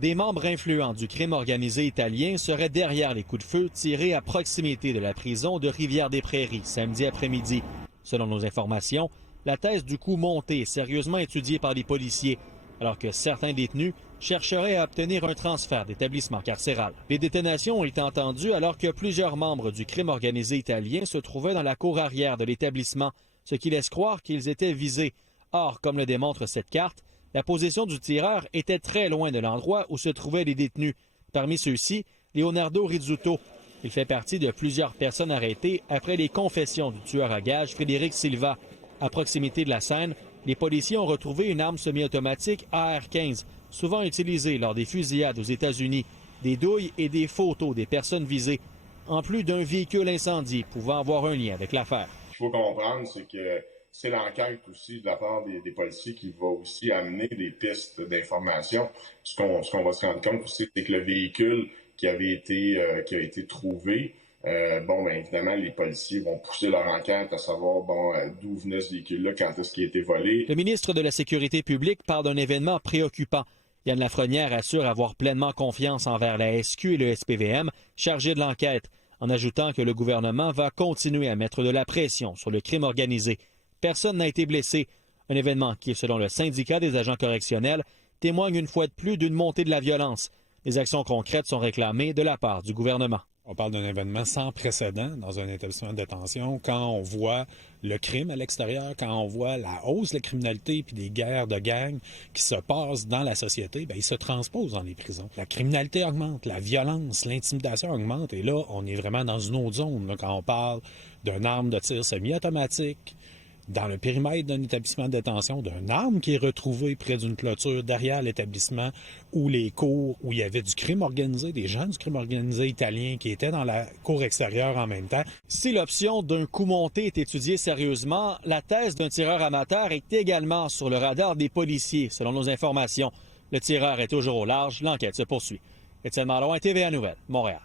Des membres influents du crime organisé italien seraient derrière les coups de feu tirés à proximité de la prison de Rivière-des-Prairies samedi après-midi. Selon nos informations, la thèse du coup monté est sérieusement étudiée par les policiers, alors que certains détenus chercheraient à obtenir un transfert d'établissement carcéral. Les détonations ont été entendues alors que plusieurs membres du crime organisé italien se trouvaient dans la cour arrière de l'établissement, ce qui laisse croire qu'ils étaient visés. Or, comme le démontre cette carte, la position du tireur était très loin de l'endroit où se trouvaient les détenus. Parmi ceux-ci, Leonardo Rizzuto. Il fait partie de plusieurs personnes arrêtées après les confessions du tueur à gages Frédéric Silva. À proximité de la scène, les policiers ont retrouvé une arme semi-automatique AR-15, souvent utilisée lors des fusillades aux États-Unis, des douilles et des photos des personnes visées, en plus d'un véhicule incendié pouvant avoir un lien avec l'affaire. Ce qu'il faut comprendre, c'est que c'est l'enquête aussi de la part des policiers qui va aussi amener des pistes d'information. Ce qu'on va se rendre compte aussi, c'est que le véhicule qui a été trouvé, évidemment, les policiers vont pousser leur enquête à savoir d'où venait ce véhicule-là, quand est-ce qu'il a été volé. Le ministre de la Sécurité publique parle d'un événement préoccupant. Yann Lafrenière assure avoir pleinement confiance envers la SQ et le SPVM, chargés de l'enquête, en ajoutant que le gouvernement va continuer à mettre de la pression sur le crime organisé. Personne n'a été blessé. Un événement qui, selon le syndicat des agents correctionnels, témoigne une fois de plus d'une montée de la violence. Des actions concrètes sont réclamées de la part du gouvernement. On parle d'un événement sans précédent dans un établissement de détention. Quand on voit le crime à l'extérieur, quand on voit la hausse de la criminalité puis des guerres de gangs qui se passent dans la société, ils se transposent dans les prisons. La criminalité augmente, la violence, l'intimidation augmente. Et là, on est vraiment dans une autre zone là, quand on parle d'une arme de tir semi-automatique, dans le périmètre d'un établissement de détention, d'une arme qui est retrouvée près d'une clôture derrière l'établissement ou les cours où il y avait du crime organisé, des gens du crime organisé italien qui étaient dans la cour extérieure en même temps. Si l'option d'un coup monté est étudiée sérieusement, la thèse d'un tireur amateur est également sur le radar des policiers, selon nos informations. Le tireur est toujours au large, l'enquête se poursuit. Étienne Malouin, TVA Nouvelles, Montréal.